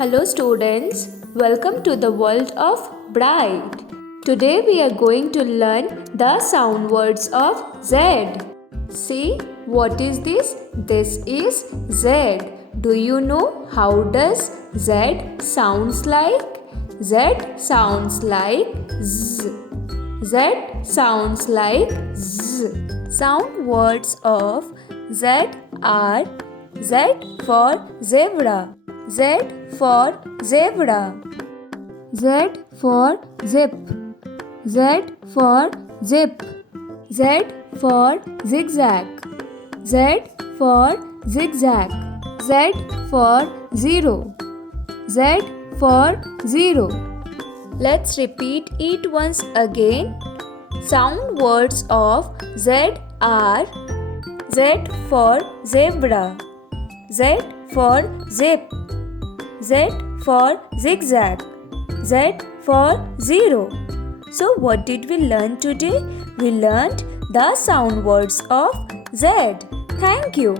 Hello students, welcome to the world of Bright. Today we are going to learn the sound words of Z. See, what is this? This is Z. Do you know how does Z sounds like? Z sounds like Z. Z sounds like Z. Sound words of Z are Z for zebra. Z for zebra. Z for zip. Z for zip. Z for zigzag. Z for zigzag. Z for zero. Z for zero. Let's repeat it once again. Sound words of Z are Z for zebra. Z for zip. Z for zigzag. Z for zero. So what did we learn today? We learned the sound words of Z. Thank you.